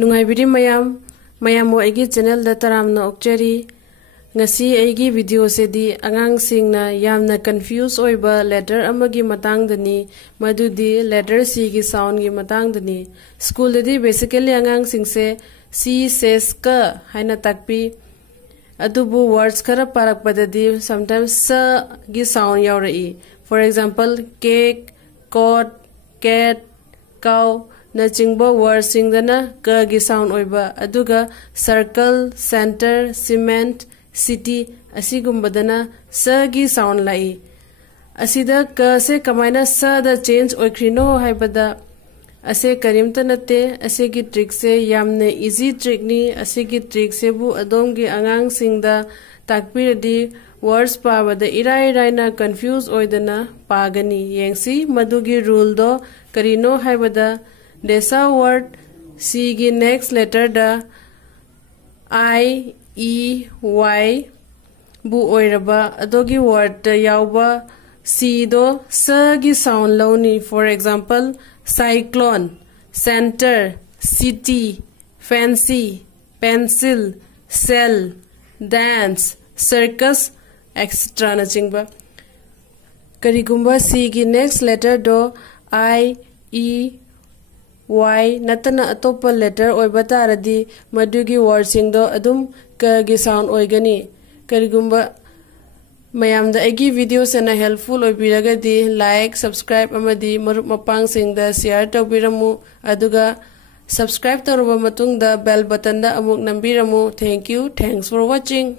नुंगाइबिरी मयाम एगी channel दा तरामना ओक्चरी ngasi aigi video se di angang singna yamna confuse oiba letter amagi matang dani madudi letter c gi sound gi matang dani school di basically angang sing se c says ka haina takpi adubu words khara parak padadi sometimes sa gi sound yauri. For example, cake, coat, cat, cow na chingbo word singdana ka gi sound oiba aduga circle, center, cement, city asigumbadana sa gi sound lai asida ka se kamaina sa da change oikrino haibada ase karimta nate ase gi trick se yamne easy trick ni ase gi trick se bu adom gi angang singda takpiradi words pabada irai raina confuse oidana pagani yengsi madugi rule do karino haibada desa word c gi next letter da I E Y bu oiraba adogi word da yauba c do sa gi sound loni. For example, cyclone, center, city, fancy, pencil, cell, dance, circus, etc. na chingba karigumba c gi next letter do I E Y natana atopa letter oiba taradi madugi word sing do adum ka gi sound oigani karigumba mayamda agi video sana helpful oibiragadi like subscribe amadi marup mapang sing da share tawbiramu aduga subscribe tawruba matungda bell button da amuk nambiramu. Thank you, thanks for watching.